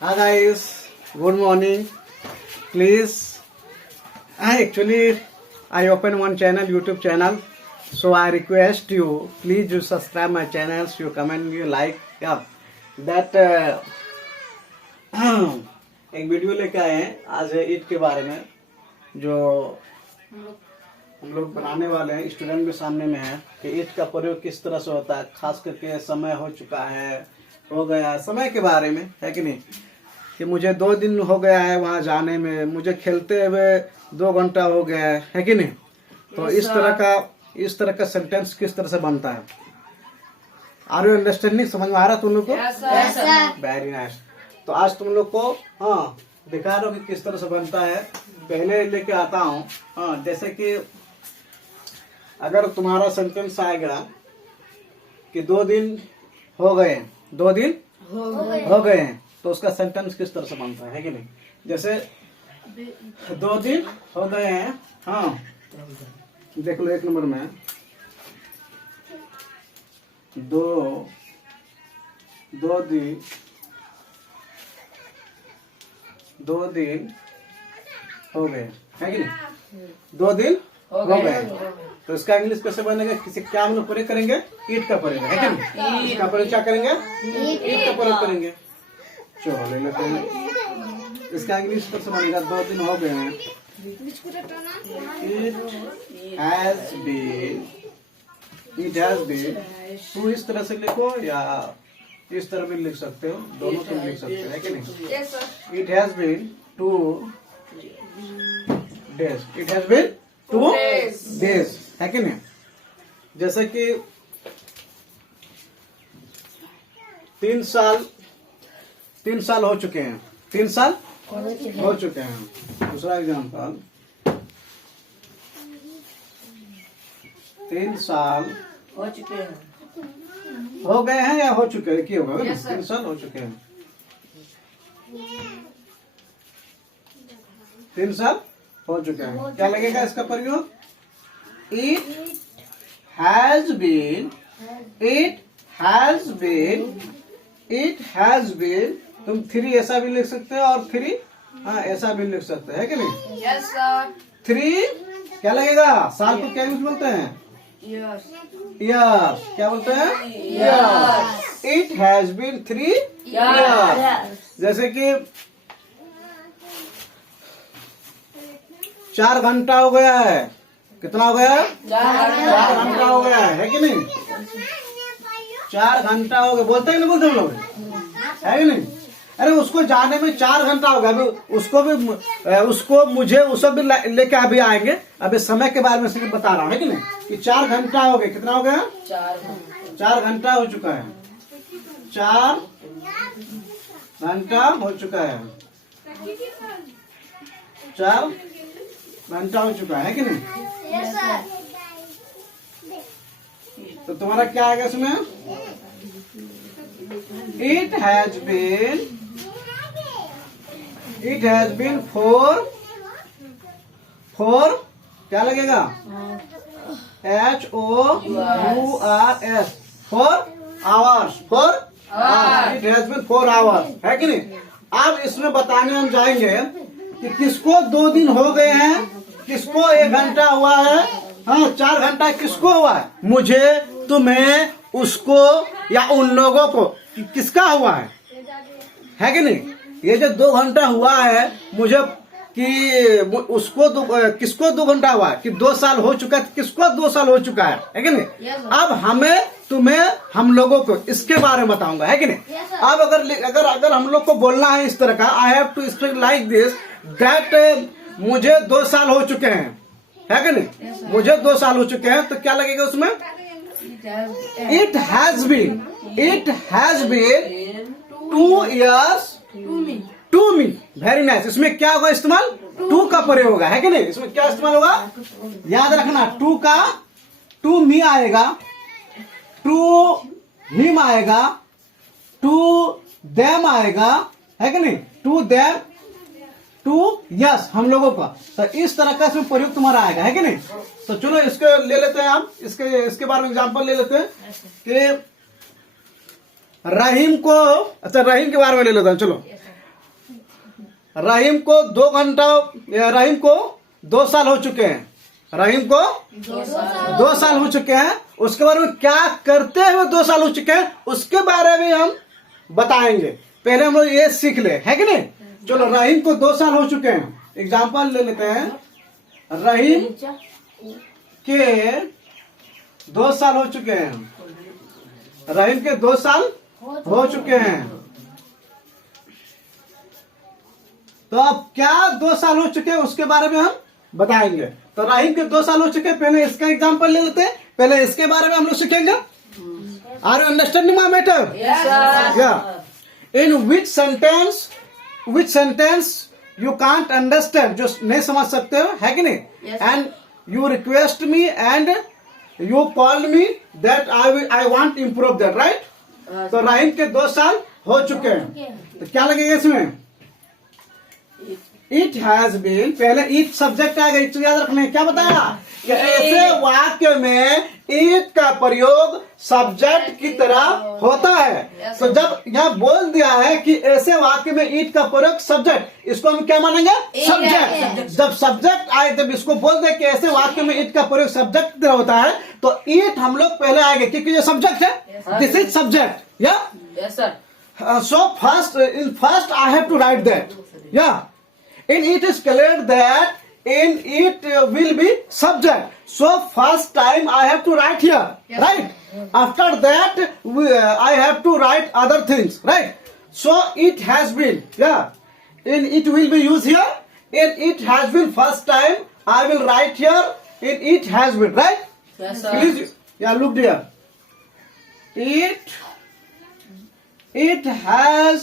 Hi guys, good morning. Please, I open one channel, YouTube channel. So I request you, please you subscribe my channels, you comment, you like, yeah. That एक video लेके आए हैं आज ईद के बारे में, जो हम लोग बनाने वाले हैं। स्टूडेंट भी सामने में है कि ईद का प्रयोग किस तरह से होता है, खास करके समय हो चुका है, हो गया समय के बारे में, है कि नहीं, कि मुझे 2 दिन हो गया है वहाँ जाने में, मुझे खेलते हुए 2 घंटा हो गया है कि नहीं। तो इस तरह का सेंटेंस किस तरह से बनता है। Are you understanding? समझ में आ रहा तुम लोग को? Very nice. तो आज तुम लोग को दिखा रहा हूँ कि किस तरह से बनता है। पहले लेके आता हूँ। जैसे कि अगर तुम्हारा सेंटेंस आएगा कि 2 दिन हो गए, 2 दिन हो गए हैं, तो उसका सेंटेंस किस तरह से बनता है कि नहीं। जैसे 2 दिन हो गए हैं, देख लो 1 नंबर में 2 दिन हो गए, है कि नहीं। 2 दिन हो गए, तो इसका इंग्लिश कैसे बनेगा? किसी क्या हम लोग प्रयोग करेंगे? ईट का प्रयोग, है कि नहीं। इसका प्रयोग क्या करेंगे? ईट का प्रयोग करेंगे। चलो ले लेते हैं। इसका इंग्लिश कैसे बनेगा? 2 दिन हो गए हैं। It has been। तू इस तरह से लिखो या इस तरह भी लिख सकते हो, दोनों तुम लिख सकते हो, है कि नहीं। It has been 2 days। It has been 2 days, है कि नहीं। जैसे कि 3 साल हो चुके हैं। 3 साल हो चुके हैं। दूसरा एग्जाम्पल, 3 साल हो चुके हैं, हो गए हैं या हो चुके हैं, क्या होगा? 3 साल हो चुके हैं। 3 साल हो चुके हैं। क्या लगेगा इसका प्रयोग? It has been। तुम 3 ऐसा भी लिख सकते हो और 3 ऐसा भी लिख सकते हो, है कि नहीं। Yes sir. 3 क्या लगेगा? साल को क्या यूज बोलते हैं? ईयर्स। क्या बोलते हैं? Years. It has been 3 years. जैसे कि 4 घंटा हो गया है। कितना हो गया? 4 घंटा हो गया है कि नहीं। 4 घंटा हो गया। बोलते हैं ना, बोलते हैं लोग, है कि नहीं। अरे उसको जाने में 4 घंटा हो गया। अभी उसको मुझे उस सब भी लेके अभी आएंगे। अभी समय के बारे में सिर्फ बता रहा हूँ, है कि नहीं, कि 4 घंटा हो गए। कितना हो गया? 4 घंटा हो चुका है। 4 घंटा हो चुका है। 4 घंटा हो चुका है कि नहीं। तो तुम्हारा क्या आएगा इसमें? It has been 4 क्या लगेगा? HOURS 4 hours। 4 hours। It has been 4 hours, है कि नहीं। अब इसमें बताने हम जाएंगे कि किसको 2 दिन हो गए हैं, किसको 1 घंटा हुआ है, 4 घंटा किसको हुआ है। मुझे, तुम्हें, उसको या उन लोगों को किसका हुआ है कि नहीं। ये जो 2 घंटा हुआ है मुझे, कि उसको किसको 2 घंटा हुआ है, कि 2 साल हो चुका है, किसको 2 साल हो चुका है कि नहीं। अब हमें, तुम्हें, हम लोगों को इसके बारे में बताऊंगा, है कि नहीं। अब अगर हम लोग को बोलना है इस तरह का, I have to speak like this, that मुझे 2 साल हो चुके हैं, है कि नहीं। मुझे 2 साल हो चुके हैं, तो क्या लगेगा उसमें? It has been 2 years to me। Very nice. इसमें क्या होगा इस्तेमाल? 2 का प्रयोग होगा, है कि नहीं। इसमें क्या इस्तेमाल होगा? याद रखना, 2 का to me आएगा, to him आएगा, to them आएगा, है कि नहीं। to them, to yes, हम लोगों का। तो इस तरह का इसमें प्रयोग तुम्हारा आएगा, है कि नहीं। तो चलो इसके ले लेते हैं हम, इसके बारे में एग्जांपल ले लेते हैं कि रहीम को, अच्छा रहीम के बारे में ले लेते हैं। चलो रहीम को 2 घंटा, रहीम को 2 साल हो चुके हैं, रहीम को 2 साल हो चुके हैं। उसके बारे में क्या करते हुए 2 साल हो चुके हैं उसके बारे में हम बताएंगे। पहले हम लोग ये सीख ले, है कि नहीं। चलो, रहीम को 2 साल हो चुके हैं। एग्जाम्पल ले लेते हैं, रहीम के 2 साल हो चुके हैं, रहीम के 2 साल हो चुके हैं। तो अब क्या 2 साल हो चुके हैं उसके बारे में हम बताएंगे। तो रहीम के 2 साल हो चुके हैं, पहले इसका एग्जाम्पल ले लेते हैं, पहले इसके बारे में हम लोग सीखेंगे। Are you understanding my matter? या in which sentence you can't understand, जो नहीं समझ सकते हो, है कि नहीं, and you request me and you called me that I want improve that, right. तो रहीम के 2 साल हो चुके हैं, तो क्या लगेगा इसमें? इट हैज बीन, पहले इट सब्जेक्ट आएगा, इट याद रखना है। क्या बताया कि ऐसे वाक्य में इट का प्रयोग सब्जेक्ट की तरह होता है। तो जब यहाँ बोल दिया है कि ऐसे वाक्य में इट का प्रयोग सब्जेक्ट, इसको हम क्या मानेंगे? सब्जेक्ट। जब सब्जेक्ट आए, जब इसको बोल दे कि ऐसे वाक्य में इट का प्रयोग सब्जेक्ट की तरह होता है, तो इट हम लोग पहले आएंगे, क्योंकि ये सब्जेक्ट है। दिस इज सब्जेक्ट, या so first I have to write that, या in it is clear that in it will be subject, so first time I have to write here, right. After that I have to write other things, right. So it has been, yeah, in it will be used here, in it has been first time I will write here, in it has been, right. Yes, sir. Please, yeah, look there, it has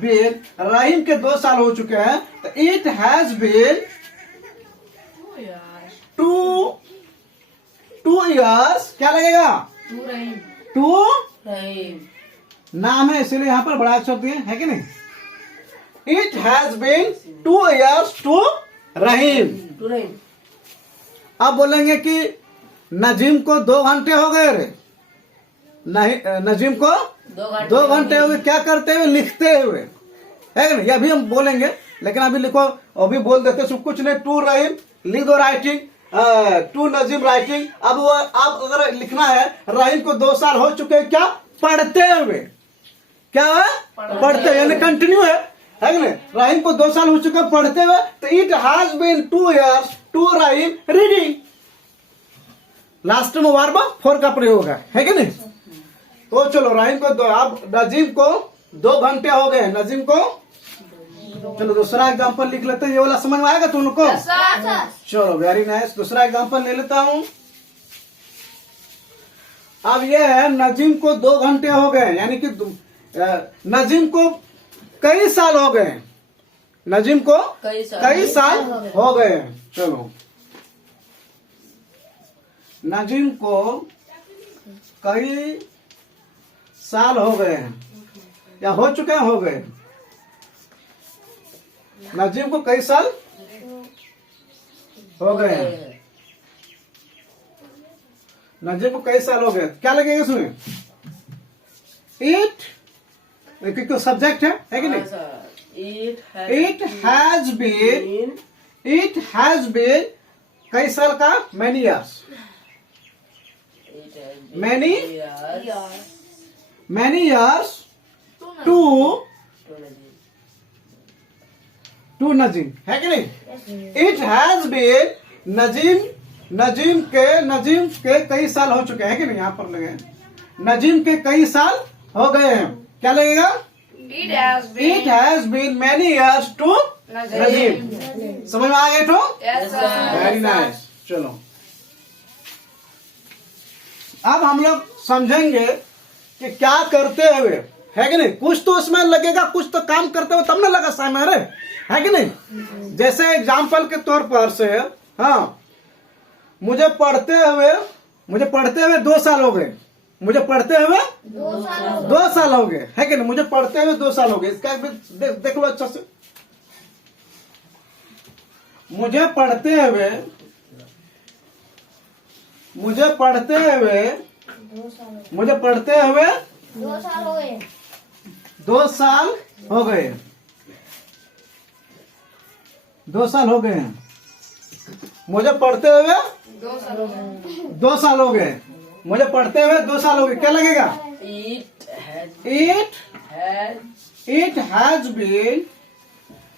been, रहीम के 2 साल हो चुके हैं, तो it has been 2 years, क्या लगेगा? 2 नाम है इसीलिए यहाँ पर बड़ा अक्षर दिए, है कि नहीं। It has been 2 years to Rahim. अब बोलेंगे कि नजीम को 2 घंटे हो गए रे, नहीं, नजीम को 2 घंटे हो गए क्या करते हुए? लिखते हुए, है ना। ये अभी हम बोलेंगे, लेकिन अभी लिखो, अभी बोल देते सब कुछ नहीं। टू रहीम लिख दो, राइटिंग, टू नजीम राइटिंग। अब अगर लिखना है, रहीम को 2 साल हो चुके हैं, क्या? पढ़ते हुए, क्या है? पढ़ते, यानी कंटिन्यू है कि नहीं। रहीम को 2 साल हो चुके हैं पढ़ते हुए, तो it has been 2 years to Rahim reading. Last में वर्ब 4 का प्रयोग है कि नहीं। तो चलो, रहीम को अब नजीम को 2 घंटे हो गए, नजीम को। चलो दूसरा एग्जांपल लिख लेते हैं, ये वाला समझ में आएगा तुम लोग को? चलो, वेरी नाइस। दूसरा एग्जांपल ले लेता हूं। अब ये है, नजीम को 2 घंटे हो गए, यानी कि नजीम को कई साल हो गए, नजीम को कई साल हो गए। चलो, नजीम को कई साल हो गए हैं, या हो चुके हैं, हो गए। नजीम को कई साल हो गए हैं, नजीम को कई साल हो गए। क्या लगेगा इसमें? इट, क्योंकि सब्जेक्ट है कि नहीं। इट हैज बीन कई साल का? Many years, many years to Nazim, है कि नहीं। इट हैज बीन, नजीम के कई साल हो चुके हैं, है कि नहीं। यहाँ पर लगे, नजीम के कई साल हो गए हैं, क्या लगेगा? It has been many years to Nazim. समझ में आ गए तो? Very nice. चलो, अब हम लोग समझेंगे कि क्या करते हुए, है कि नहीं। कुछ तो उसमें लगेगा, कुछ तो काम करते हुए तब ना लगा समय रे, है कि नहीं। जैसे एग्जाम्पल के तौर पर से, हाँ, मुझे पढ़ते हुए 2 साल हो गए, मुझे पढ़ते हुए 2 साल हो गए, है कि नहीं। मुझे पढ़ते हुए 2 साल हो गए, इसका भी देख लो अच्छा से। मुझे पढ़ते हुए 2 साल हो गए। 2 साल हो गए हैं। मुझे पढ़ते हुए 2 साल हो गए। मुझे पढ़ते हुए 2 साल हो गए। क्या लगेगा? इट हैज बीन,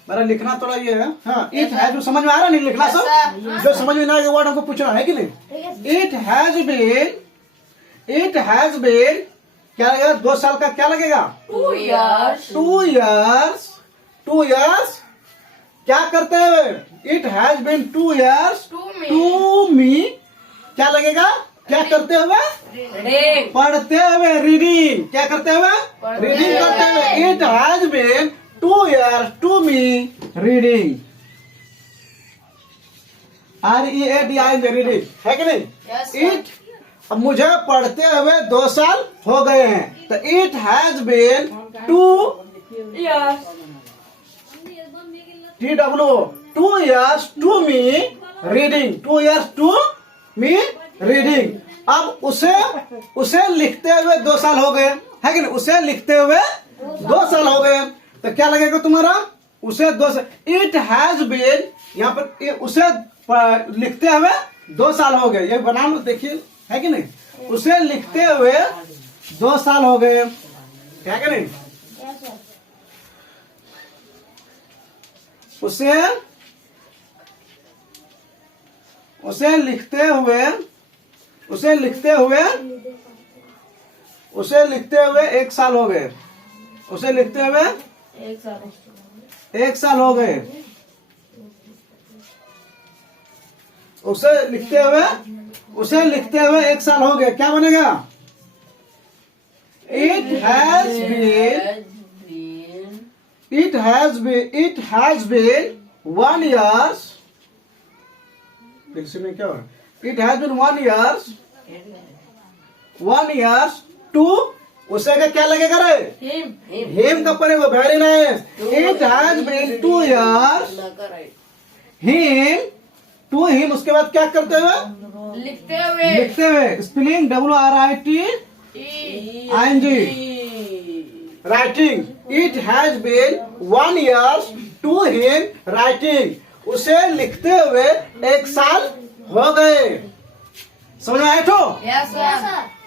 मेरा लिखना थोड़ा ये है। हाँ, इट हैज, जो समझ में आ रहा नहीं लिखना सब, जो समझ में ना आए वर्ड हमको पूछना है कि नहीं। इट हैज बीन क्या लगेगा? 2 साल का क्या लगेगा? 2 years. 2 years क्या करते हुए? It has been 2 years to me क्या लगेगा? क्या करते हुए? Reading. पढ़ते हुए, रीडिंग। क्या करते हुए? रीडिंग करते हुए। It has been 2 years to me reading. READING reading है कि नहीं? Yes, sir. इट, अब मुझे पढ़ते हुए 2 साल हो गए हैं, तो it has been 2 Years. TW 2 years to me reading. 2 years to me reading. अब उसे लिखते हुए 2 साल हो गए, है कि नहीं? उसे लिखते हुए 2 साल हो गए, तो क्या लगेगा तुम्हारा? उसे 2 साल। इट हैज बीन, यहाँ पर उसे लिखते हुए 2 साल हो गए। ये बनाम देखिए, है कि नहीं? उसे लिखते हुए 2 साल हो गए, है कि नहीं? उसे लिखते हुए 1 साल हो गए। उसे लिखते हुए 1 साल हो गए। उसे लिखते हुए 1 साल हो गए। क्या बनेगा? It has been 1 years। में क्या हो रहा है? It has been 1 years to, उसे का क्या लगेगा रे? हिम का पड़ेगा। Very nice. It has been 2 years him to him. उसके बाद क्या करते हुए? लिखते हुए। Spelling WRITING writing. It has been 1 years to him writing. उसे लिखते हुए 1 साल हो गए। समझ में आया? तो Yes, sir.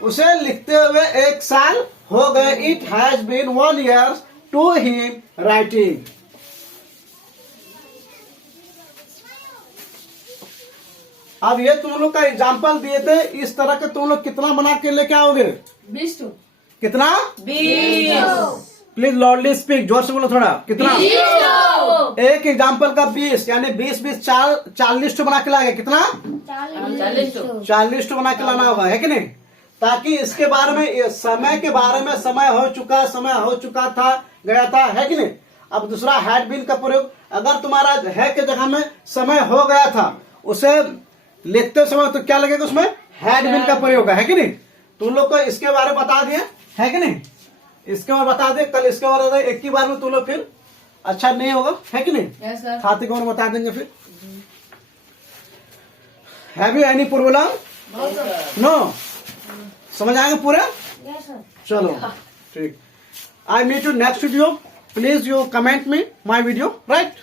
उसे लिखते हुए 1 साल हो गए। It has been 1 years to him writing. अब ये तुम लोग का एग्जाम्पल दिए थे, इस तरह के तुम लोग कितना बना के लेके आओगे? 20 to कितना? 20. प्लीज लाउडली स्पीक, जोर से बोलो थोड़ा। कितना? 20. एक एग्जाम्पल का 20, यानी 20 40 बना के लाएंगे। कितना? 40 बना के लाना होगा, है कि नहीं? ताकि इसके बारे में, समय के बारे में, समय हो चुका था, गया था, है कि नहीं? अब दूसरा हैड बीन का प्रयोग, अगर तुम्हारा है के जगह में समय हो गया था, उसे लिखते समय तो क्या लगेगा? उसमें हैड बीन का प्रयोग है कि नहीं? तुम लोग को इसके बारे में बता दिए, है कि नहीं? इसके बारे में बता दे, कल इसके बारे में एक ही बार में तुम लोग फिर अच्छा नहीं होगा, है कि नहीं? Yes, sir. खाते को बता देंगे फिर। Have you any problem? No. समझ आएंगे पूरे? चलो ठीक। I meet you next video. Please you comment me my video, right?